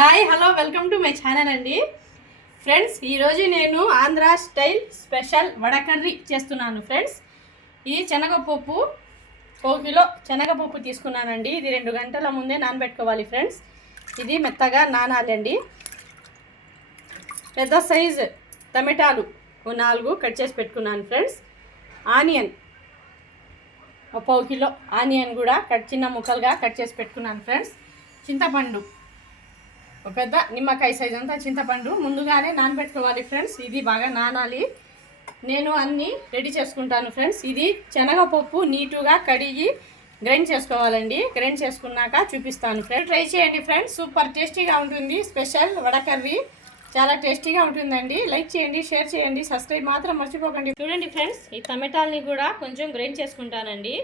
Hi hello welcome to my channel అండి friends. ఈరోజు నేను Andhra style special vada curry చేస్తున్నాను ఫ్రెండ్స్. ఇది శనగపప్పు 1 కిలో శనగపప్పు తీసుకున్నానండి. ఇది 2 గంటల ముందే నానబెట్టుకోవాలి ఫ్రెండ్స్. ఇది మెత్తగా నానాలండి. పెద్ద సైజు టమాటాలు 4 కట్ చేసి పెట్టుకున్నాను ఫ్రెండ్స్. ఆనియన్ 1 కిలో ఆనియన్ కూడా చిన్న ముక్కలుగా కట్ చేసి పెట్టుకున్నాను ఫ్రెండ్స్. చింతపండు ఒక పెద్ద నిమ్మకాయ సైజ్ అంతా చింతపండు ముందుగానే నానబెట్టుకోవాలి ఫ్రెండ్స్. ఇది బాగా నానాలి. నేను అన్నీ రెడీ చేసుకుంటాను ఫ్రెండ్స్. ఇది శనగపప్పు నీటుగా కడిగి గ్రైండ్ చేసుకోవాలండి. గ్రైండ్ చేసుకున్నాక చూపిస్తాను ఫ్రెండ్స్. ట్రై చేయండి ఫ్రెండ్స్, సూపర్ టేస్టీగా ఉంటుంది. స్పెషల్ వడ కర్రీ చాలా టేస్టీగా ఉంటుందండి. లైక్ చేయండి, షేర్ చేయండి, సబ్స్క్రైబ్ మాత్రం మర్చిపోకండి. చూడండి ఫ్రెండ్స్, ఈ టమాటాలని కూడా కొంచెం గ్రైండ్ చేసుకుంటానండి.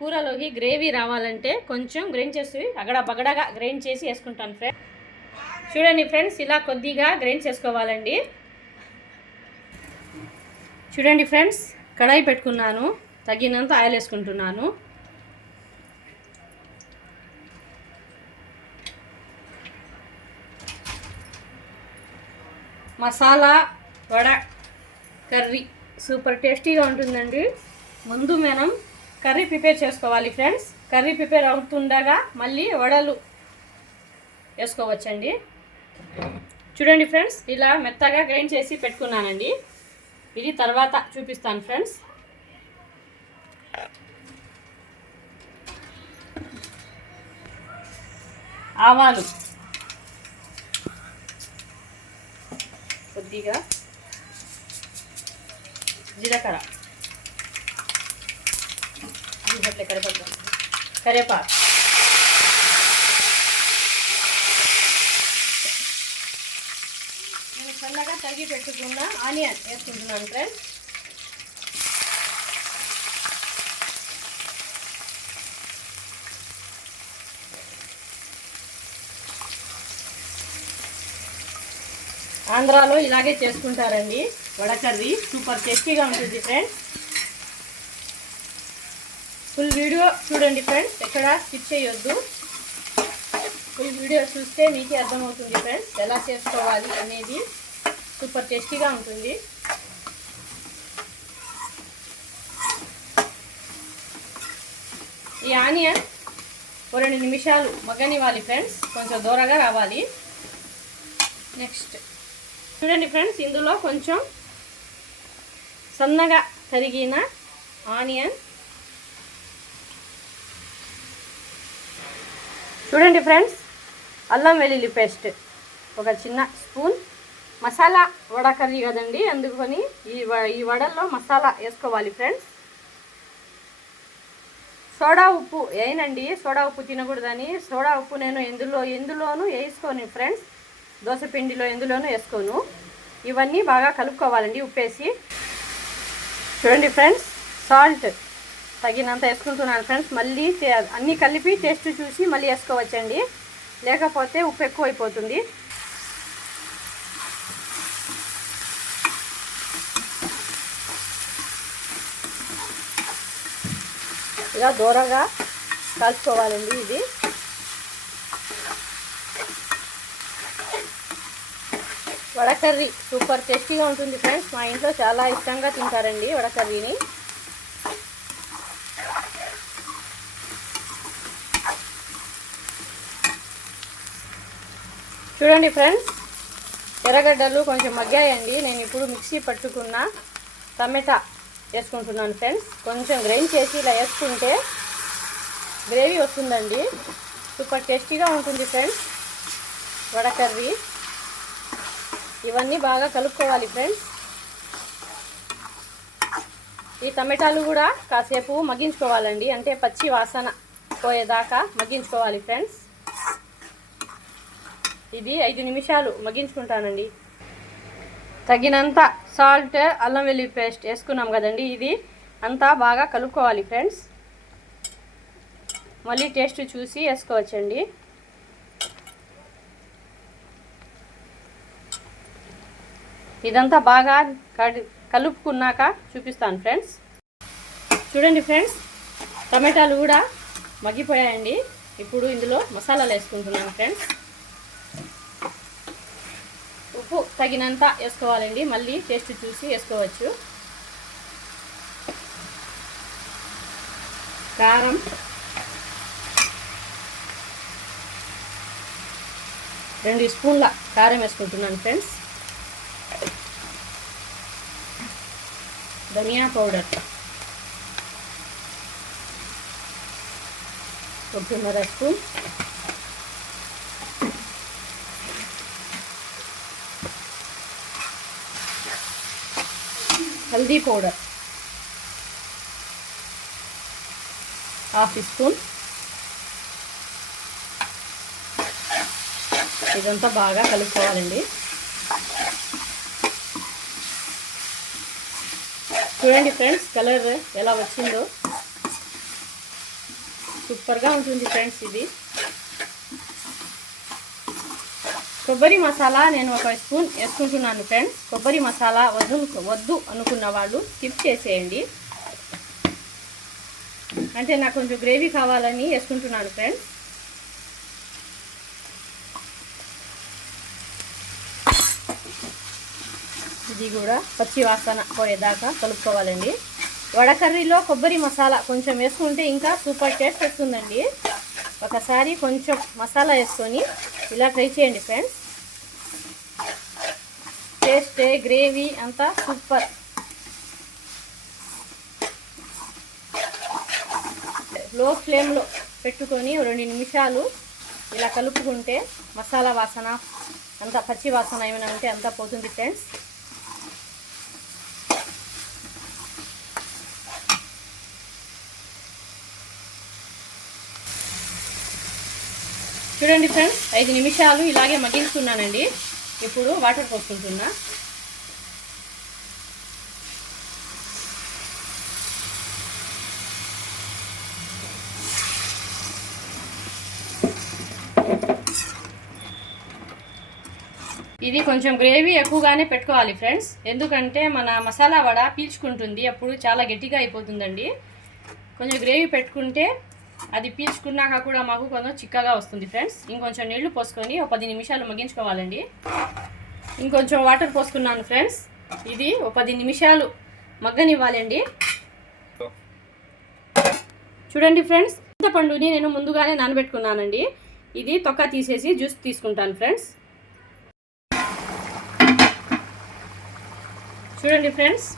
కూరలోకి గ్రేవీ రావాలంటే కొంచెం గ్రైండ్ చేసి బగడగా గ్రైండ్ చేసి వేసుకుంటాను ఫ్రెండ్స్. చూడండి ఫ్రెండ్స్, ఇలా కొద్దిగా గ్రైండ్ చేసుకోవాలండి. చూడండి ఫ్రెండ్స్, కడాయి పెట్టుకున్నాను, తగినంత ఆయిల్ వేసుకుంటున్నాను. మసాలా వడ కర్రీ సూపర్ టేస్టీగా ఉంటుందండి. ముందు మనం కర్రీ ప్రిపేర్ చేసుకోవాలి ఫ్రెండ్స్. కర్రీ ప్రిపేర్ అవుతుండగా మళ్ళీ వడలు వేసుకోవచ్చండి. చూడండి ఫ్రెండ్స్, ఇలా మెత్తగా గ్రైండ్ చేసి పెట్టుకున్నానండి. ఇది తర్వాత చూపిస్తాను ఫ్రెండ్స్. ఆవాలు కొద్దిగా, జీలకర్ర, కరివేపాకు, సన్నగా తరిగి పెట్టుకున్న ఆనియన్ వేసుకుంటున్నాను ఫ్రెండ్స్. ఆంధ్రాలో ఇలాగే చేసుకుంటారండి వడ కర్రీ, సూపర్ టేస్టీగా ఉంటుంది ఫ్రెండ్స్. ఫుల్ వీడియో చూడండి ఫ్రెండ్స్, ఎక్కడ స్కిప్ చేయొద్దు. ఫుల్ వీడియో చూస్తే మీకే అర్థమవుతుంది ఫ్రెండ్స్ ఎలా చేసుకోవాలి అనేది. సూపర్ టేస్టీగా ఉంటుంది. ఈ ఆనియన్ 2 నిమిషాలు మగ్గనివ్వాలి ఫ్రెండ్స్, కొంచెం దూరగా రావాలి. నెక్స్ట్ చూడండి ఫ్రెండ్స్, ఇందులో కొంచెం సన్నగా తరిగిన ఆనియన్, చూడండి ఫ్రెండ్స్, అల్లం వెల్లుల్లి పేస్ట్ 1 చిన్న స్పూన్. మసాలా వడ కర్రీ కదండి, అందుకని ఈ వడల్లో మసాలా వేసుకోవాలి ఫ్రెండ్స్. సోడా ఉప్పు వేయనండి, సోడా ఉప్పు తినకూడదని. సోడా ఉప్పు నేను ఎందులోనూ వేసుకోను ఫ్రెండ్స్. దోశ పిండిలో ఎందులోనూ వేసుకోను. ఇవన్నీ బాగా కలుపుకోవాలండి ఉప్పేసి. చూడండి ఫ్రెండ్స్, సాల్ట్ తగినంత వేసుకుంటున్నాను ఫ్రెండ్స్. మళ్ళీ అన్నీ కలిపి టేస్ట్ చూసి మళ్ళీ వేసుకోవచ్చండి, లేకపోతే ఉప్పు ఎక్కువ అయిపోతుంది. ఇలా దూరగా కాల్చుకోవాలండి. ఇది వడ కర్రీ సూపర్ టేస్టీగా ఉంటుంది ఫ్రెండ్స్. మా ఇంట్లో చాలా ఇష్టంగా తింటారండి వడ కర్రీని. చూడండి ఫ్రెండ్స్, ఎర్రగడ్డలు కొంచెం మగ్గాయండి. నేను ఇప్పుడు మిక్సీ పట్టుకున్న టమాటా వేసుకుంటున్నాను ఫ్రెండ్స్. కొంచెం గ్రైండ్ చేసి ఇలా వేసుకుంటే గ్రేవీ వస్తుందండి. సూపర్ టేస్టీగా ఉంటుంది ఫ్రెండ్స్ వడ కర్రీ. ఇవన్నీ బాగా కలుపుకోవాలి ఫ్రెండ్స్. ఈ టమాటాలు కూడా కాసేపు మగ్గించుకోవాలండి, అంటే పచ్చి వాసన పోయేదాకా మగ్గించుకోవాలి ఫ్రెండ్స్. ఇది 5 నిమిషాలు మగ్గించుకుంటానండి. తగినంత సాల్ట్, అల్లం వెల్లుల్లి పేస్ట్ వేసుకున్నాం కదండి. ఇది అంతా బాగా కలుపుకోవాలి ఫ్రెండ్స్. మళ్ళీ టేస్ట్ చూసి వేసుకోవచ్చండి. ఇదంతా బాగా కలుపుకున్నాక చూపిస్తాను ఫ్రెండ్స్. చూడండి ఫ్రెండ్స్, టమాటాలు కూడా మగ్గిపోయాయండి. ఇప్పుడు ఇందులో మసాలాలు వేసుకుంటున్నాను ఫ్రెండ్స్. ఉప్పు తగినంత వేసుకోవాలండి, మళ్ళీ టేస్ట్ చూసి వేసుకోవచ్చు. కారం, రెండు స్పూన్ల కారం వేసుకుంటున్నాను ఫ్రెండ్స్. ధనియా పౌడర్ 1.5 స్పూన్. హల్దీ పౌడర్ 1/2 స్పూన్. ఇదంతా బాగా కలుపుకోవాలండి. చూడండి ఫ్రెండ్స్, కలర్ ఎలా వచ్చిందో సూపర్గా ఉంటుంది ఫ్రెండ్స్. ఇది కొబ్బరి మసాలా నేను 1 స్పూన్ వేసుకుంటున్నాను ఫ్రెండ్స్. కొబ్బరి మసాలా వద్దు అనుకున్న వాళ్ళు స్కిప్ చేసేయండి. అంటే నాకు కొంచెం గ్రేవీ కావాలని వేసుకుంటున్నాను ఫ్రెండ్స్. ఇది కూడా పచ్చి వాసన పోయేదాకా కలుపుకోవాలండి. వడ కర్రీలో కొబ్బరి మసాలా కొంచెం వేసుకుంటే ఇంకా సూపర్ టేస్ట్ వస్తుందండి. ఒకసారి కొంచెం మసాలా వేసుకొని ఇలా ట్రై చేయండి ఫ్రెండ్స్. టేస్ట్, గ్రేవీ అంతా సూపర్. లో ఫ్లేమ్లో పెట్టుకొని 2 నిమిషాలు ఇలా కలుపుకుంటే మసాలా వాసన అంతా, పచ్చి వాసన ఏమైనా ఉంటే అంతా పోతుంది ఫ్రెండ్స్. చూడండి ఫ్రెండ్స్, 5 నిమిషాలు ఇలాగే మగ్గించుకున్నానండి. ఇప్పుడు వాటర్ పోసుకుంటున్నా. ఇది కొంచెం గ్రేవీ ఎక్కువగానే పెట్టుకోవాలి ఫ్రెండ్స్, ఎందుకంటే మన మసాలా వడ పీల్చుకుంటుంది, అప్పుడు చాలా గట్టిగా అయిపోతుందండి. కొంచెం గ్రేవీ పెట్టుకుంటే అది పీల్చుకున్నాక కూడా మాకు కొంచెం చిక్కగా వస్తుంది ఫ్రెండ్స్. ఇంకొంచెం నీళ్లు పోసుకొని 10 నిమిషాలు మగ్గించుకోవాలండి. ఇంకొంచెం వాటర్ పోసుకున్నాను ఫ్రెండ్స్. ఇది 10 నిమిషాలు మగ్గనివ్వాలండి. చూడండి ఫ్రెండ్స్, చింతపండుని నేను ముందుగానే నానబెట్టుకున్నానండి. ఇది తొక్క తీసేసి జ్యూస్ తీసుకుంటాను ఫ్రెండ్స్. చూడండి ఫ్రెండ్స్,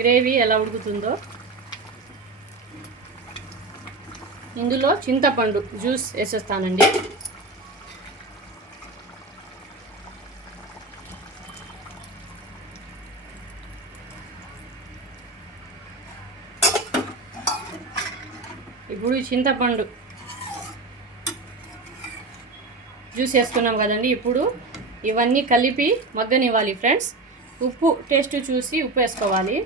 గ్రేవీ ఎలా ఉడుకుతుందో. ఇందులో చింతపండు జ్యూస్ వేసేస్తానండి. ఇప్పుడు చింతపండు జ్యూస్ వేసుకున్నాం కదండి. ఇప్పుడు ఇవన్నీ కలిపి మగ్గనివ్వాలి ఫ్రెండ్స్. ఉప్పు టేస్ట్ చూసి ఉప్పు వేసుకోవాలి.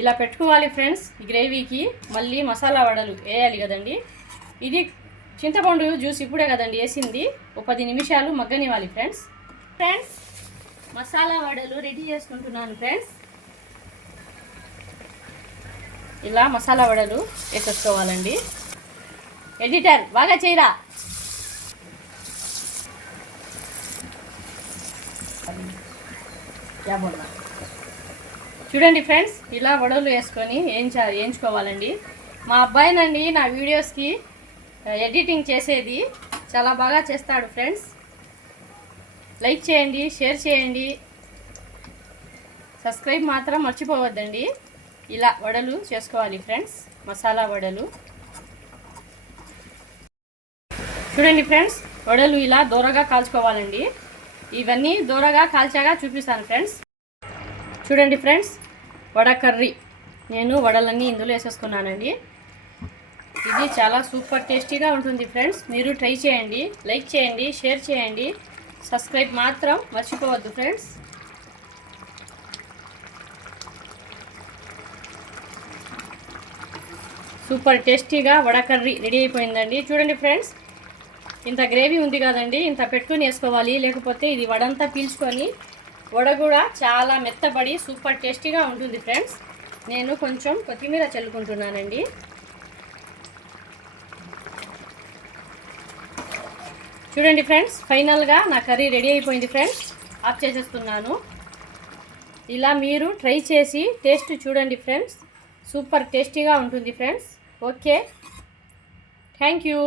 ఇలా పెట్టుకోవాలి ఫ్రెండ్స్. ఈ గ్రేవీకి మళ్ళీ మసాలా వడలు వేయాలి కదండి. ఇది చింతపండు జ్యూస్ ఇప్పుడే కదండి వేసింది. 10 నిమిషాలు మగ్గనివ్వాలి ఫ్రెండ్స్. మసాలా వడలు రెడీ చేసుకుంటున్నాను ఫ్రెండ్స్. ఇలా మసాలా వడలు వేసేసుకోవాలండి. ఎడిటర్ బాగా చేయరా. చూడండి ఫ్రెండ్స్, ఇలా వడలు వేసుకొని వేయించుకోవాలండి. మా అబ్బాయినండి నా వీడియోస్కి ఎడిటింగ్ చేసేది చాలా బాగా చేస్తాడు ఫ్రెండ్స్. లైక్ చేయండి, షేర్ చేయండి, సబ్స్క్రైబ్ మాత్రం మర్చిపోవద్దండి. ఇలా వడలు చేసుకోవాలి ఫ్రెండ్స్, మసాలా వడలు. చూడండి ఫ్రెండ్స్, వడలు ఇలా దూరగా కాల్చుకోవాలండి. ఇవన్నీ దూరగా కాల్చాగా చూపిస్తాను ఫ్రెండ్స్. చూడండి ఫ్రెండ్స్, వడ కర్రీ నేను వడలన్నీ ఇందులో వేసేసుకున్నానండి. ఇది చాలా సూపర్ టేస్టీగా ఉంటుంది ఫ్రెండ్స్. మీరు ట్రై చేయండి, లైక్ చేయండి, షేర్ చేయండి, సబ్స్క్రైబ్ మాత్రం మర్చిపోవద్దు ఫ్రెండ్స్. సూపర్ టేస్టీగా వడ కర్రీ రెడీ అయిపోయిందండి. చూడండి ఫ్రెండ్స్, ఇంత గ్రేవీ ఉంది కదండి, ఇంత పెట్టుకొని వేసుకోవాలి, లేకపోతే ఇది వడంతా పీల్చుకొని వడ కూడా చాలా మెత్తబడి సూపర్ టేస్టీగా ఉంటుంది ఫ్రెండ్స్. నేను కొంచెం కొత్తిమీర చల్లుకుంటున్నానండి. చూడండి ఫ్రెండ్స్, ఫైనల్గా నా కర్రీ రెడీ అయిపోయింది ఫ్రెండ్స్. ఆఫ్ చేసేస్తున్నాను. ఇలా మీరు ట్రై చేసి టేస్ట్ చూడండి ఫ్రెండ్స్. సూపర్ టేస్టీగా ఉంటుంది ఫ్రెండ్స్. Okay, thank you.